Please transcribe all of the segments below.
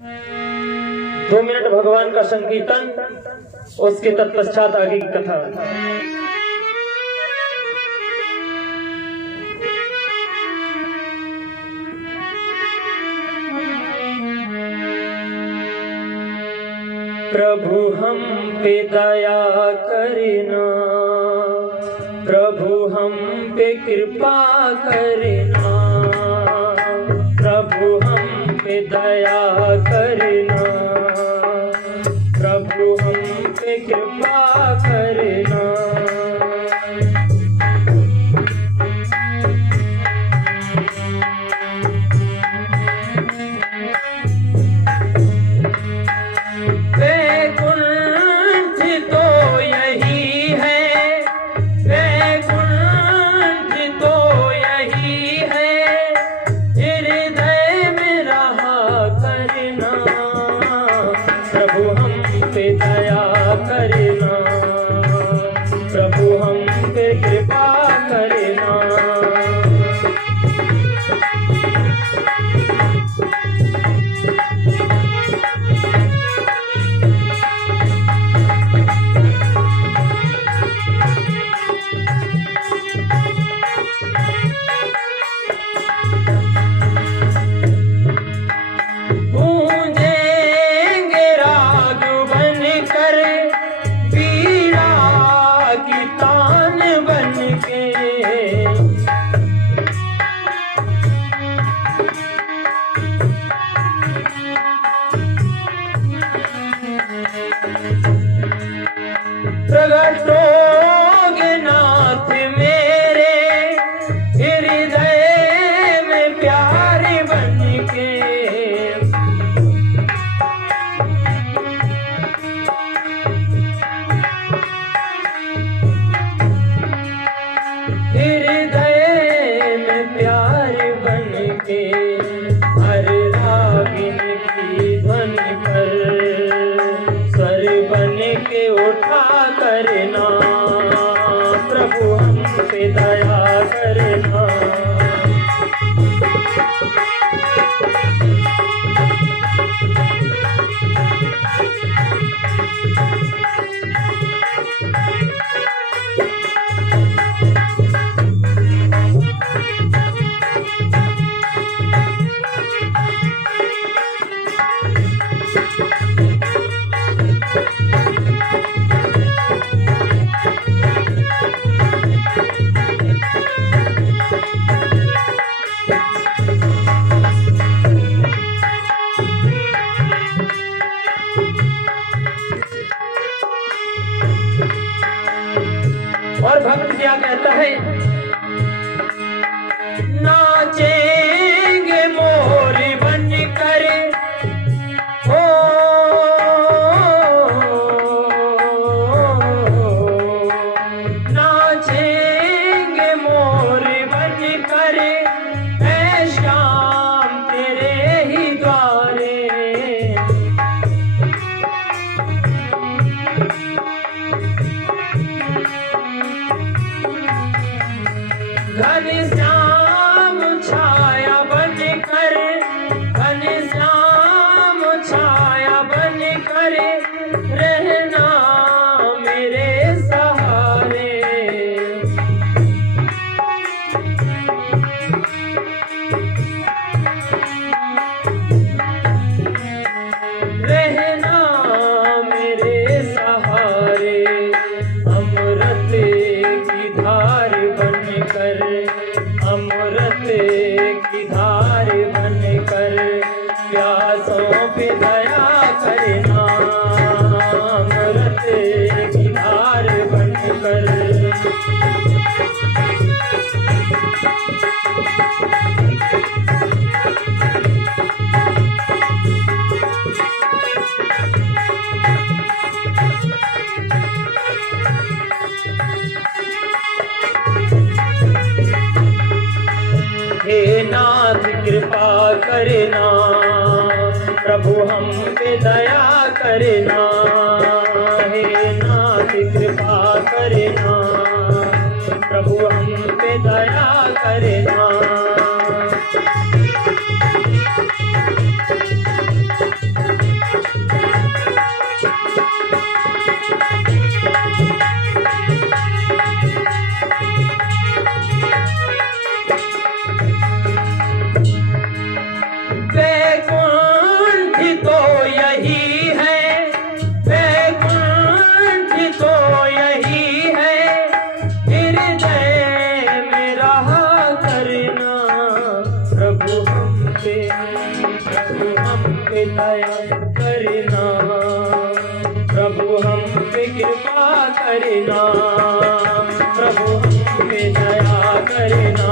2 minute भगवान का संकीर्तन, उसके तत्पश्चात आगे की कथा। प्रभु हम पे दया करना, प्रभु हम पे कृपा करना, प्रभु हम पे दया करना, प्रभु हम पे कृपा करना। प्रगटोगे नाथ मेरे हृदय में प्यार बनके, हृदय में प्यार बनके, हर रागिन की ध्वनि पर स्वर बनके उठा करना, प्रभु हम पे दया करना। और भक्त क्या कहता है? नाचेंगे मोर बन कर, हो नाचेंगे मोर बन कर, ऐ श्याम तेरे ही द्वारे। घनश्याम छाया बन कर, घनश्याम छाया बन कर, रहना मेरे सहारे। रहना मेरे सहारे, अमृत की धार बनकर, अमृत की धार बनकर, प्यासों पे दया करना, अमृत की धार बनकर। हे नाथ कृपा करना, प्रभु हम पे दया करना, हे नाथ कृपा करना, प्रभु हम पे दया करना। पे दया करना, प्रभु हम पे कृपा करना, प्रभु हम पे दया करना,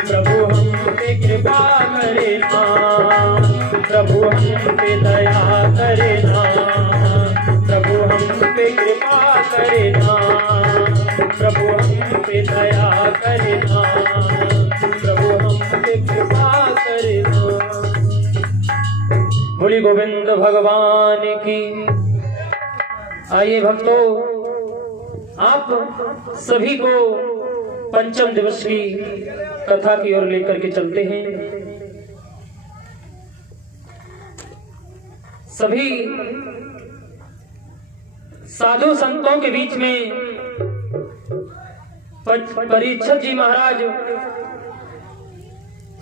प्रभु हम पे कृपा करना, प्रभु हम पे दया करना, प्रभु हम पे कृपा करना, प्रभु हम पे दया करना, प्रभु हम पे कृपा करना। बोली गोविंद भगवान की। आइए भक्तों, आप सभी को पंचम दिवस की कथा की ओर लेकर के चलते हैं। सभी साधु संतों के बीच में परीक्षित जी महाराज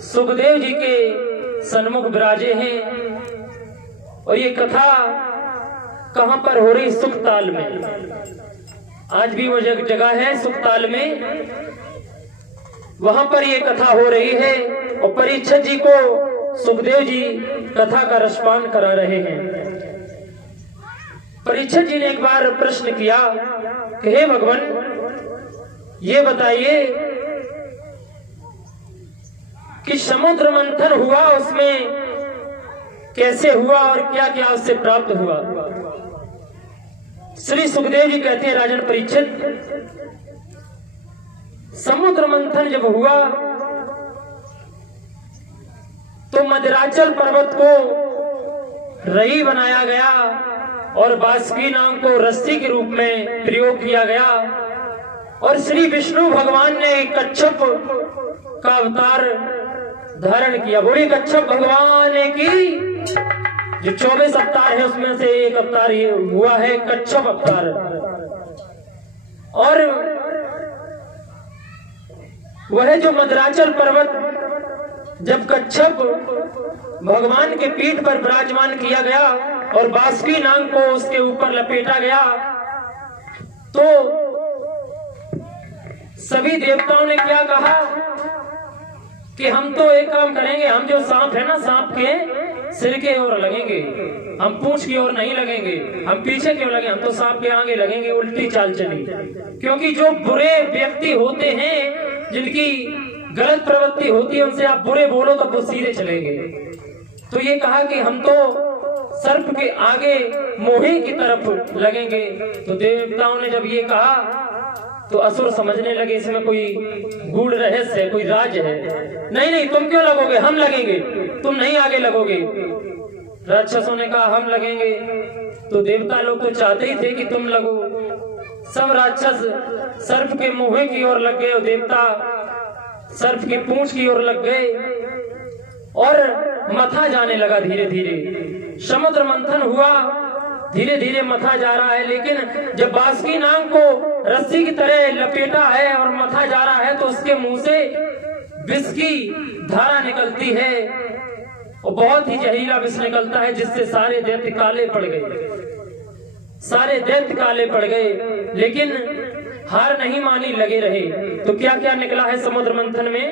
सुखदेव जी के सन्मुख विराजे हैं और ये कथा कहां पर हो रही? सुखताल में। आज भी वो जगह है सुखताल में, वहां पर ये कथा हो रही है और परीक्षित जी को सुखदेव जी कथा का रसपान करा रहे हैं। परीक्षित जी ने एक बार प्रश्न किया कि हे भगवान, ये बताइए कि समुद्र मंथन हुआ, उसमें कैसे हुआ और क्या क्या उससे प्राप्त हुआ? श्री सुखदेव जी कहते हैं, राजन परीक्षित, समुद्र मंथन जब हुआ तो मदराचल पर्वत को रई बनाया गया और बासुकी नाम को रस्सी के रूप में प्रयोग किया गया और श्री विष्णु भगवान ने कच्छप का अवतार धारण किया। बोली कच्छप भगवान की। जो 24 अवतार है उसमें से एक अवतार ये हुआ है कच्छप अवतार। और वह जो मदराचल पर्वत जब कच्छप भगवान के पीठ पर विराजमान किया गया और बासुकी नाग को उसके ऊपर लपेटा गया, तो सभी देवताओं ने क्या कहा कि हम तो एक काम करेंगे, हम जो सांप है ना, सांप के सिर के ओर लगेंगे, हम पूंछ की ओर नहीं लगेंगे, हम पीछे क्यों लगे, हम तो सांप के आगे लगेंगे। उल्टी चाल चली, क्योंकि जो बुरे व्यक्ति होते हैं, जिनकी गलत प्रवृत्ति होती है, उनसे आप बुरे बोलो तो वो सीधे चलेंगे। तो ये कहा कि हम तो सर्प के आगे मोहे की तरफ लगेंगे। तो देवताओं ने जब ये कहा तो असुर समझने लगे इसमें कोई गूढ़ रहस्य है, कोई राज है। नहीं नहीं, तुम क्यों लगोगे, हम लगेंगे, तुम नहीं आगे लगोगे। राक्षसों ने कहा हम लगेंगे। तो देवता लोग तो चाहते ही थे कि तुम लगो। सब राक्षस सर्प के मुंह की ओर लग गए और देवता सर्प की पूंछ की ओर लग गए और मथा जाने लगा धीरे धीरे। समुद्र मंथन हुआ, धीरे धीरे मथा जा रहा है, लेकिन जब बासुकी नाग को रस्सी की तरह लपेटा है और मथा जा रहा है तो उसके मुंह से विष की धारा निकलती है और बहुत ही जहरीला विष निकलता है, जिससे सारे दैत्य काले पड़ गए, सारे दैत्य काले पड़ गए। लेकिन हार नहीं मानी, लगे रहे। तो क्या क्या निकला है समुद्र मंथन में?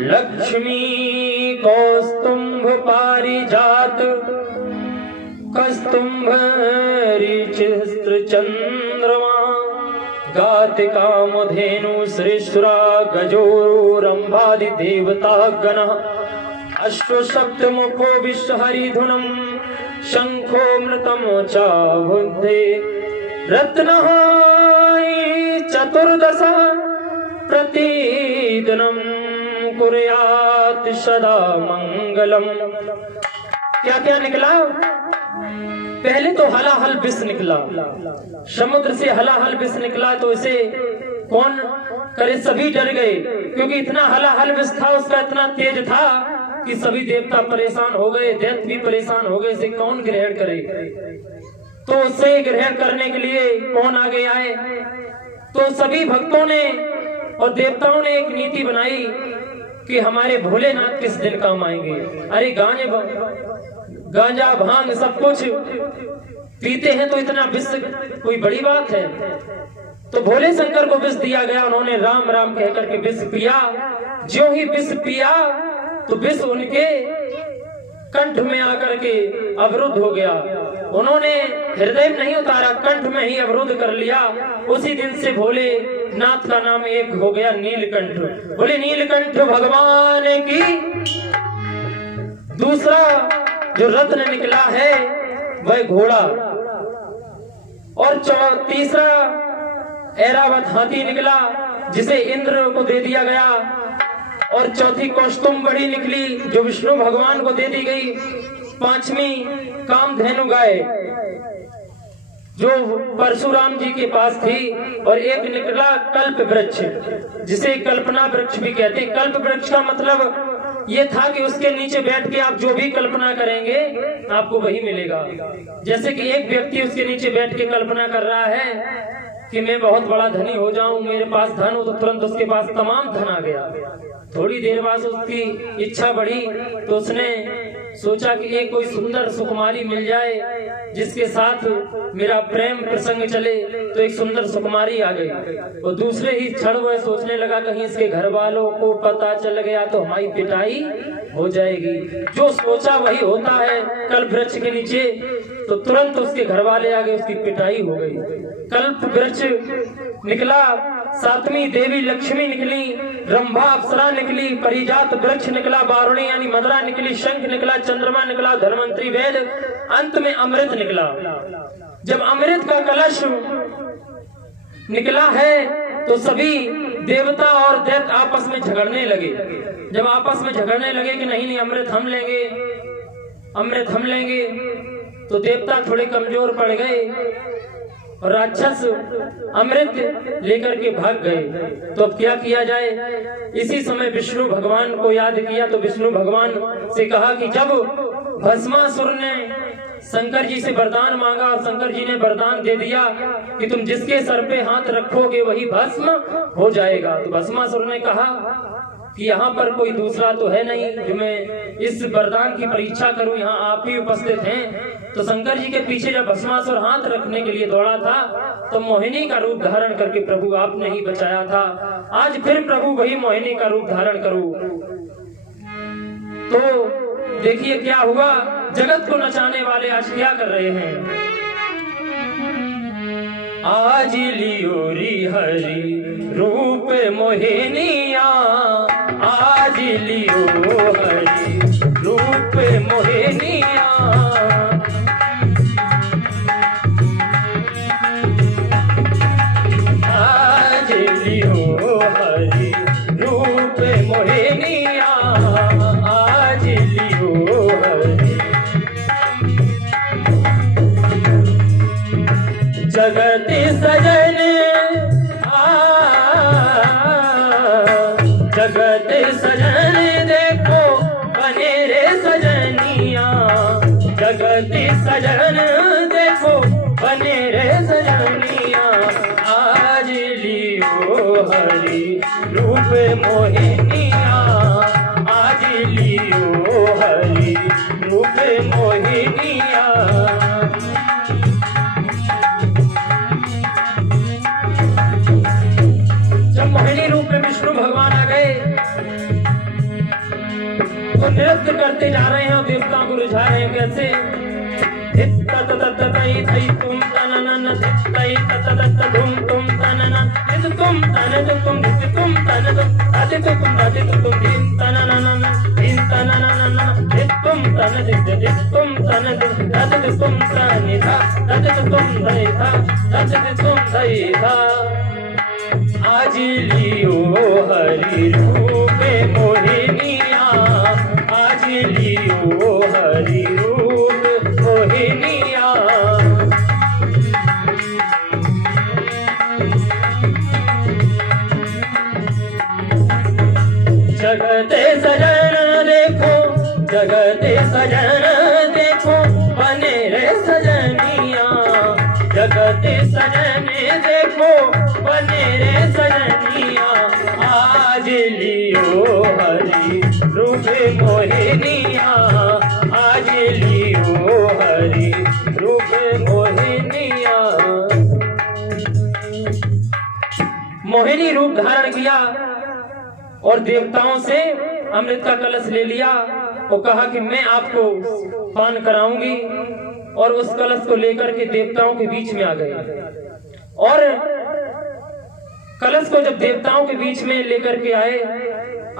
लक्ष्मी कौस्तुंभ पारिजात कस्तुंभ ऋचिस्त्र चंद्रमा गाति कामधेनु श्रीश्वरा गजोरंभादि देवता गण अश्व सप्त मुखो विश्व हरिधुनम शंखो मृतम चाबुद्धे रत्नहाई चतुर्दश प्रतिदिनम कुर्यात् सदा मंगलम। क्या क्या निकला? पहले तो हलाहल विष निकला, समुद्र से हलाहल विष निकला। तो इसे कौन करे, सभी डर गए, क्योंकि इतना हलाहल विष था, उसका इतना तेज था कि सभी देवता परेशान हो गए, दैत्य भी परेशान हो गए। इसे कौन ग्रहण करे? तो उसे ग्रहण करने के लिए कौन आगे आए? तो सभी भक्तों ने और देवताओं ने एक नीति बनाई कि हमारे भोलेनाथ किस दिन काम आएंगे। अरे गांजा भांग सब कुछ पीते हैं, तो इतना विष कोई बड़ी बात है? तो भोले शंकर को विष दिया गया। उन्होंने राम राम कहकर के विष पिया। ज्यों ही विष पिया तो विष उनके कंठ में आकर के अवरुद्ध हो गया। उन्होंने हृदय में नहीं उतारा, कंठ में ही अवरुद्ध कर लिया। उसी दिन से भोले नाथ का नाम एक हो गया नीलकंठ। बोले नीलकंठ भगवान की। दूसरा जो रत्न निकला है वह घोड़ा, और तीसरा ऐरावत हाथी निकला जिसे इंद्र को दे दिया गया, और चौथी कौस्तुंभड़ी निकली जो विष्णु भगवान को दे दी गई। पांचवी कामधेनु गाय जो परशुराम जी के पास थी, और एक निकला कल्प वृक्ष जिसे कल्पना वृक्ष भी कहते हैं। कल्प वृक्ष का मतलब ये था कि उसके नीचे बैठ के आप जो भी कल्पना करेंगे आपको वही मिलेगा। जैसे कि एक व्यक्ति उसके नीचे बैठ के कल्पना कर रहा है कि मैं बहुत बड़ा धनी हो जाऊं, मेरे पास धन हो, तो तुरंत उसके पास तमाम धन आ गया। थोड़ी देर बाद उसकी इच्छा बढ़ी तो उसने सोचा कि एक कोई सुंदर सुकुमारी मिल जाए जिसके साथ मेरा प्रेम प्रसंग चले, तो एक सुंदर सुकुमारी आ गई। और दूसरे ही क्षण वह सोचने लगा कहीं इसके घर वालों को पता चल गया तो हमारी पिटाई हो जाएगी। जो सोचा वही होता है। कल्प वृक्ष के नीचे तो तुरंत उसके घर वाले आ गए, उसकी पिटाई हो गई। कल्प वृक्ष निकला, सातवीं देवी लक्ष्मी निकली, रंभा अप्सरा निकली, परिजात वृक्ष निकला, बारुणी यानी मदरा निकली, शंख निकला, चंद्रमा निकला, धन्वंतरी वेद, अंत में अमृत निकला। जब अमृत का कलश निकला है तो सभी देवता और दैत्य आपस में झगड़ने लगे। जब आपस में झगड़ने लगे कि नहीं नहीं अमृत हम लेंगे, अमृत हम लेंगे, तो देवता थोड़े कमजोर पड़ गए और राक्षस अमृत लेकर के भाग गए। तो अब क्या किया जाए? इसी समय विष्णु भगवान को याद किया तो विष्णु भगवान से कहा कि जब भस्मासुर ने शंकर जी से वरदान मांगा और शंकर जी ने वरदान दे दिया कि तुम जिसके सर पे हाथ रखोगे वही भस्म हो जाएगा, तो भस्मासुर ने कहा कि यहाँ पर कोई दूसरा तो है नहीं जो मैं इस वरदान की परीक्षा करूं, यहाँ आप ही उपस्थित हैं। तो शंकर जी के पीछे जब भस्मासुर हाथ रखने के लिए दौड़ा था तो मोहिनी का रूप धारण करके प्रभु आपने ही बचाया था। आज फिर प्रभु वही मोहिनी का रूप धारण करूं। तो देखिए क्या हुआ, जगत को नचाने वाले आज क्या कर रहे हैं। आज लियो री हरि रूप मोहिनिया, आज लियो हरि रूप मोहिनिया, आज लियो हरि रूप मोहिनिया, आज लियो हरि। जगत सजन जगत सजन देखो बने रे सजनिया, जगत सजन देखो बने रे सजनिया, आज लियो हरि रूप मोहिनिया, आज लियो हरि रूप मोहिनिया। जब मोहिनी रूप में विष्णु भगवान आ गए तो नृत्य करते जा रहे हैं, देवताओं को रिझा रहे हैं। कैसे? तुम तनन तई तत धुम तुम तनन तुम तन तुम तुम तन तुम दिन तनन दिन तनन तुम तन तुम तन तुम तनि था तुम दई था तुम दई था। आज लियो हरि रूप मोहिनिया, आज लियो हरि रूप मोहिनिया। जगत सजन देखो, जगत सजन देखो बने रे सजनिया, जगत सजन देखो बने रे सजनिया, आज लियो हरि रूप मोहिनिया, आज लियो हरि रूप मोहिनिया। मोहिनी रूप धारण किया और देवताओं से अमृत का कलश ले लिया और कहा कि मैं आपको पान कराऊंगी, और उस कलश को लेकर के देवताओं के बीच में आ गए। और कलश को जब देवताओं के बीच में लेकर के आए,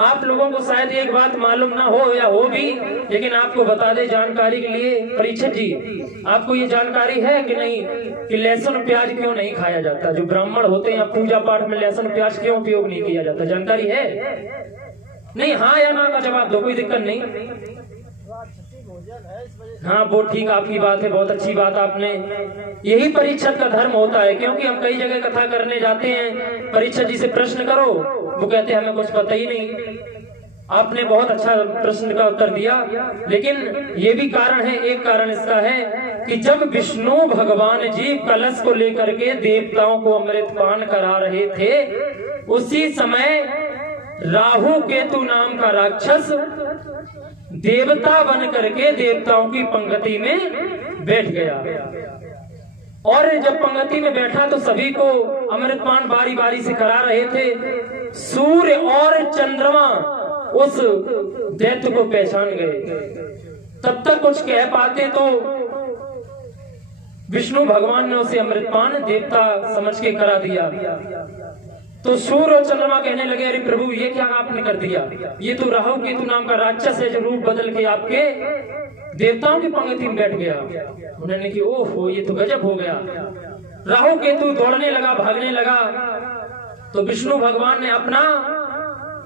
आप लोगों को शायद एक बात मालूम ना हो या हो भी, लेकिन आपको बता दे जानकारी के लिए, परीक्षित जी आपको ये जानकारी है कि नहीं कि लहसुन प्याज क्यों नहीं खाया जाता? जो ब्राह्मण होते हैं पूजा पाठ में लहसुन प्याज क्यों उपयोग नहीं किया जाता, जानकारी है? नहीं, हाँ या ना का जवाब दो, कोई दिक्कत नहीं। हाँ वो ठीक आपकी बात है, बहुत अच्छी बात आपने, यही परीक्षित का धर्म होता है। क्योंकि हम कई जगह कथा करने जाते हैं, परीक्षित जी से प्रश्न करो, वो कहते हैं हमें कुछ पता ही नहीं। आपने बहुत अच्छा प्रश्न का उत्तर दिया, लेकिन ये भी कारण है, एक कारण इसका है कि जब विष्णु भगवान जी कलश को लेकर के देवताओं को अमृत पान करा रहे थे, उसी समय राहु केतु नाम का राक्षस देवता बन करके देवताओं की पंक्ति में बैठ गया। और जब पंक्ति में बैठा तो सभी को अमृतपान बारी बारी से करा रहे थे। सूर्य और चंद्रमा उस दैत्य को पहचान गए। तब तक कुछ कह पाते तो विष्णु भगवान ने उसे अमृतपान देवता समझ के करा दिया। तो सूर्य और चंद्रमा कहने लगे, अरे प्रभु ये क्या आपने कर दिया? ये तो राहु केतु नाम का राक्षस है जो रूप बदल के आपके देवताओं की पंक्ति में बैठ गया। उन्होंने कि ओहो ये तो गजब हो गया। राहु केतु दौड़ने लगा, भागने लगा, तो विष्णु भगवान ने अपना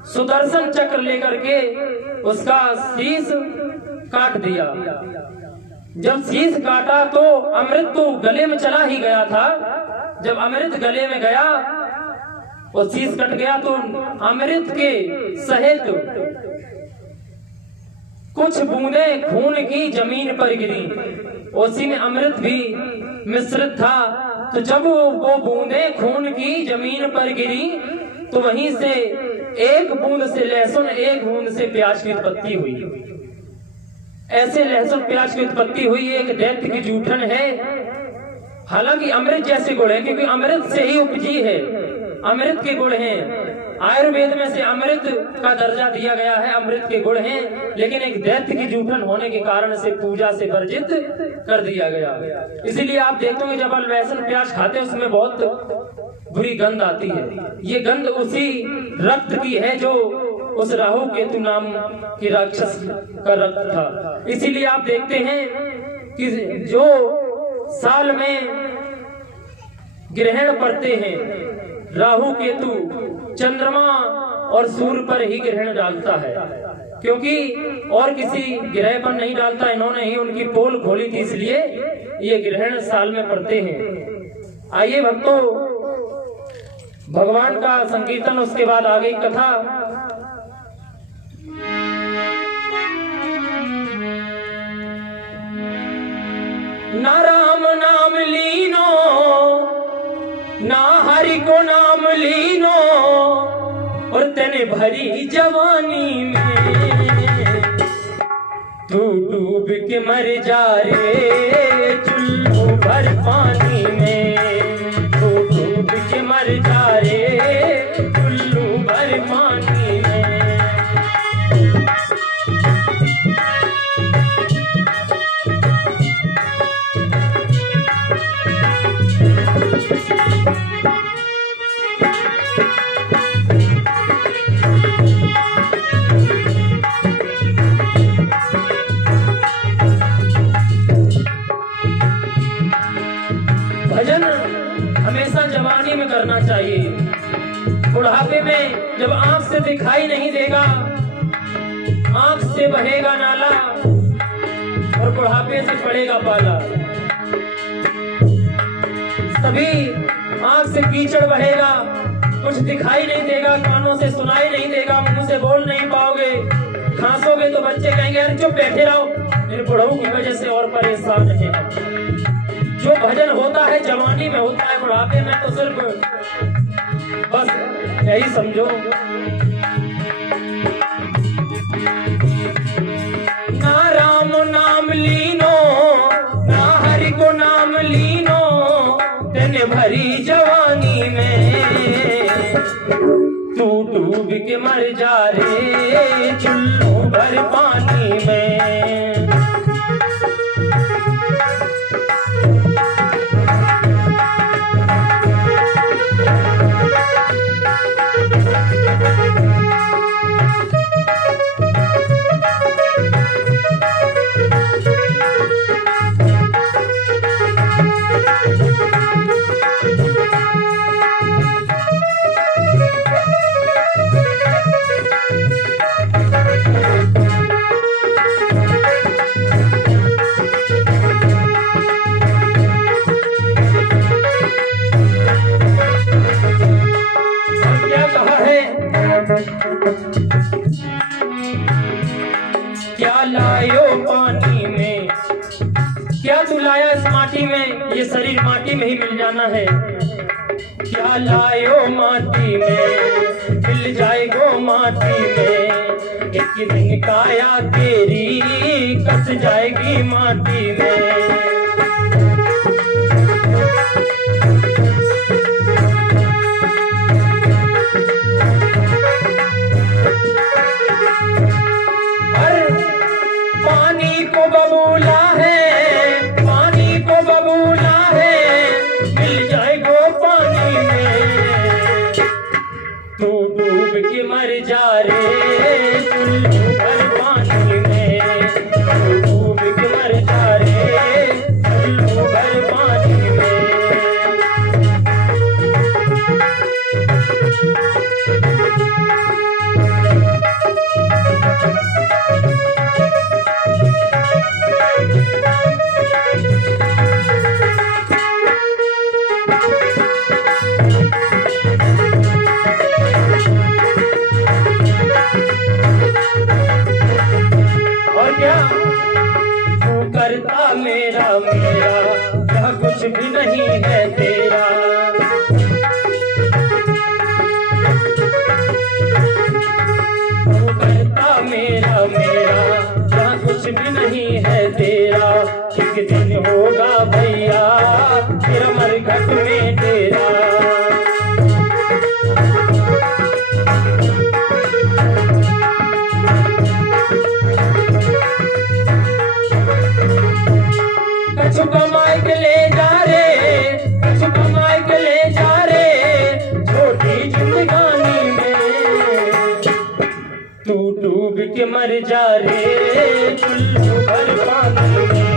सुदर्शन चक्र लेकर के उसका शीश काट दिया। जब शीश काटा तो अमृत तो गले में चला ही गया था। जब अमृत गले में गया और शीश कट गया तो अमृत के सहित कुछ बूंदे खून की जमीन पर गिरी। उसी में अमृत भी मिश्रित था। तो जब वो बूंदे खून की जमीन पर गिरी तो वहीं से एक बूंद से लहसुन, एक बूंद से प्याज की उत्पत्ति हुई। ऐसे लहसुन प्याज की उत्पत्ति हुई। एक दैत्य की जूठन है। हालांकि अमृत जैसे गुण है, क्योंकि अमृत से ही उपजी है, अमृत के गुण हैं। आयुर्वेद में से अमृत का दर्जा दिया गया है, अमृत के गुण हैं, लेकिन एक दैत्य की जूठन होने के कारण से पूजा से वर्जित कर दिया गया। इसीलिए आप देखोगे जब आप लहसुन प्याज खाते हैं उसमें बहुत बुरी गंध आती है। ये गंध उसी रक्त की है जो उस राहु केतु नाम की राक्षस का रक्त था। इसीलिए आप देखते हैं कि जो साल में ग्रहण पड़ते हैं, राहु केतु चंद्रमा और सूर्य पर ही ग्रहण डालता है, क्योंकि और किसी ग्रह पर नहीं डालता। इन्होंने ही उनकी पोल खोली थी, इसलिए ये ग्रहण साल में पड़ते हैं। आइए भक्तों, भगवान का संकीर्तन, उसके बाद आगे कथा। ना राम नाम लीनो, ना हरि को नाम लीनो, और तेने भरी जवानी में तू डूब के मर जा रे चुल्लू भर पानी में। तू डूब के मर जा रे चुल्लू भर पानी में। भजन हमेशा जवानी में करना चाहिए। बुढ़ापे में जब आंख से दिखाई नहीं देगा, आंख से बहेगा नाला और बुढ़ापे से पड़ेगा पाला। तभी आंख से कीचड़ बहेगा, कुछ दिखाई नहीं देगा, कानों से सुनाई नहीं देगा, मुंह से बोल नहीं पाओगे, खांसोगे तो बच्चे कहेंगे अरे चुप बैठे रहो, मेरे बुढ़ऊ की वजह से और परेशान है। जो भजन होता है जवानी में होता है, बुढ़ापे में तो सिर्फ बस यही समझो। ना राम नाम लीनो, ना हरि को नाम लीनो, तेने भरी जवानी में तू डूब के मर जा रे चुल्लू भर पानी में। क्या लायो पानी में, क्या तू लाया इस माटी में, ये शरीर माटी में ही मिल जाना है। क्या लायो माटी में, मिल जाएगो माटी में, एक दिन काया तेरी कस जाएगी माटी में। पानी को बबूला है, पानी को बबूला है, मिल जाएगो पानी में। तू डूब के मर जा रे चुल्लू भर पानी में, तू डूब के मर जा रे चुल्लू भर पानी में। करता मेरा मेरा क्या कुछ भी नहीं है तेरा। तू करता मेरा मेरा क्या कुछ भी नहीं है तेरा। एक दिन होगा भैया तेरा मरघट में तेरा। कछु कमाई के ले जा रे, कछु कमाई के ले जा रे छोटी जिंदगानी में। तू डूब के मर जा रे चुल्लू भर पानी में।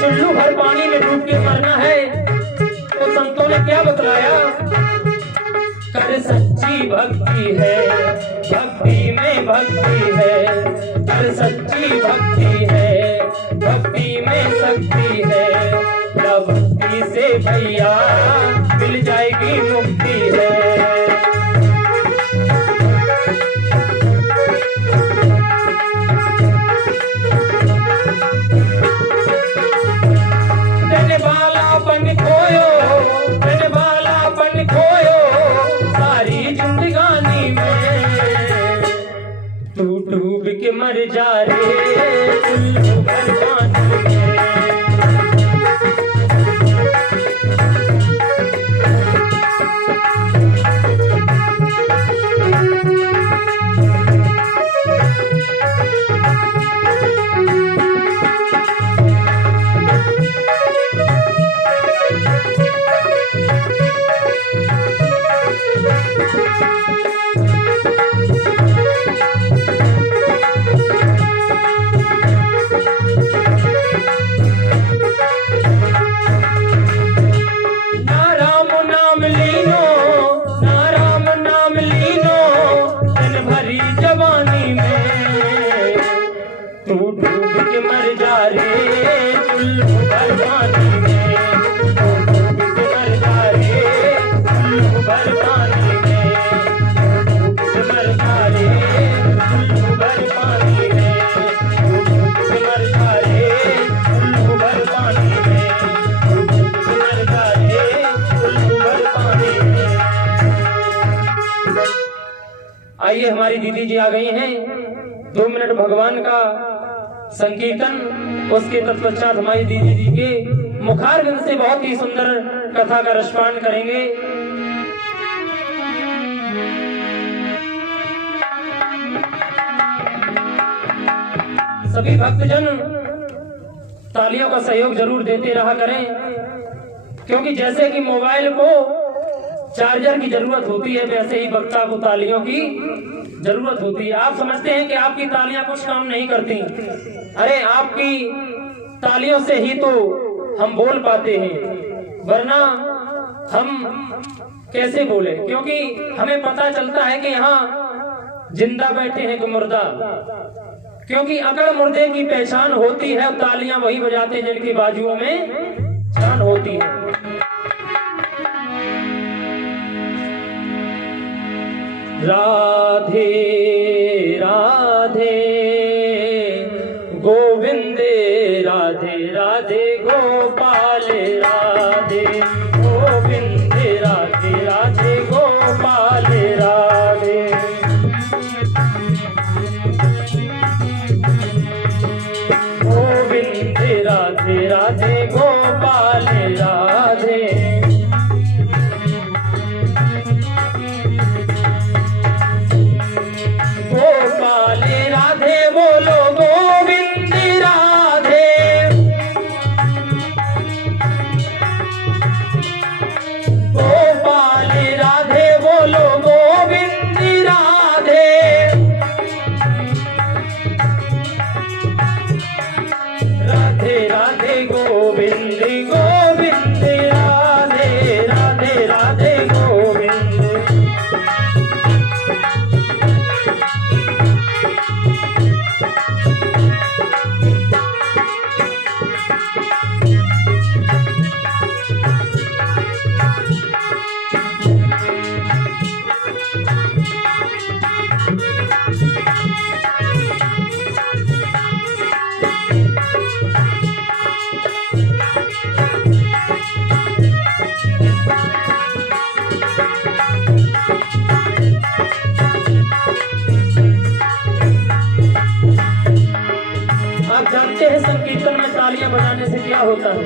चुल्लू भर पानी में डूब के मरना है तो संतों ने क्या बतलाया। कर सच्ची भक्ति है, भक्ति में भक्ति है, कर सच्ची भक्ति है, भक्ति में शक्ति है। या भक्ति से भैया मिल जाएगी मुक्ति है। सारी जिंदगानी में तू डूब के मर जा रे चुल्लू भर पानी में। तू डूब के मर जा रे चुल्लू भर पानी में। तू डूब के मर जा रे चुल्लू भर पानी में। तू डूब के मर जा रे चुल्लू भर पानी में। दीदी जी आ गई हैं। 2 मिनट भगवान का संकीर्तन, उसके तत्पश्चात हमारी दीदी जी के मुखारविंद से बहुत ही सुंदर कथा का रसपान करेंगे। सभी भक्तजन तालियों का सहयोग जरूर देते रहा करें, क्योंकि जैसे कि मोबाइल को चार्जर की जरूरत होती है, वैसे ही वक्ता को तालियों की जरूरत होती है। आप समझते हैं कि आपकी तालियां कुछ काम नहीं करती, अरे आपकी तालियों से ही तो हम बोल पाते हैं, वरना हम कैसे बोले? क्योंकि हमें पता चलता है कि यहाँ जिंदा बैठे हैं कि मुर्दा, क्योंकि अकड़ मुर्दे की पहचान होती है। तालियां वही बजाते हैं जिनकी बाजुओं में जान होती है। राधे राधे गोविंद राधे राधे गोपाल राधे गोविंद राधे राधे गोपाल राधे गोविंद राधे राधे गोपाल राधे गोपाल राधे बोलो गोविंद राधे गोपाल राधे बोलो गोविंद राधे राधे राधे गोविंद गोविंद राधे राधे राधे गोविंद। आप जानते हैं संकीर्तन में तालियां बजाने से क्या होता है?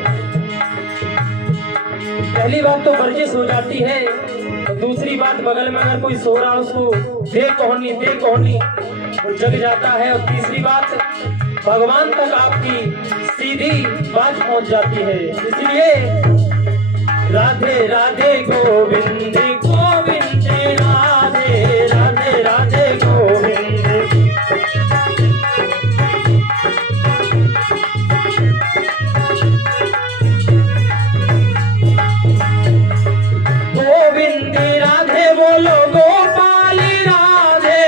पहली बात तो वर्जिश हो जाती है, और दूसरी बात बगल में अगर कोई सो रहा उसको दे कोहनी वो जग जाता है, और तीसरी बात भगवान तक आपकी सीधी बात पहुंच जाती है। इसलिए राधे राधे गोविंद गोविंद राधे राधे राधे गोविंद गोविंद राधे बोलो गोपाल राधे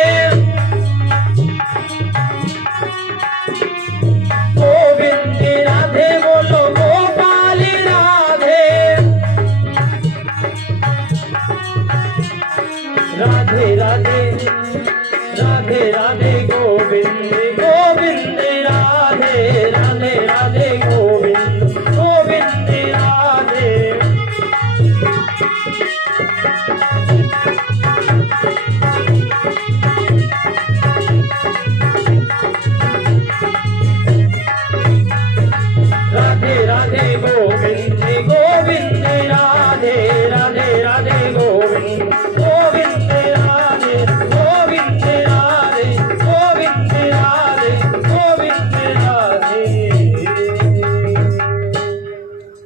गोविंद राधे बोलो गोपाल राधे राधे राधे राधे राधे गोविंद गोविंद राधे राधे राधे गोविंद गोविंद राधे राधे राधे गोविंद गोविंद राधे राधे राधे गोविंद गोविंद राधे गोविंद राधे गोविंद राधे गोविंद राधे।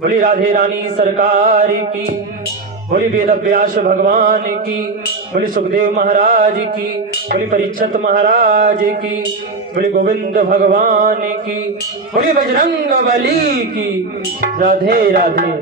बोली राधे रानी सरकार की, बोली वेद व्यास भगवान की, बोली सुखदेव महाराज की, बोली परीक्षित महाराज की, बोली गोविंद भगवान की, बोली बजरंग बली की। राधे राधे।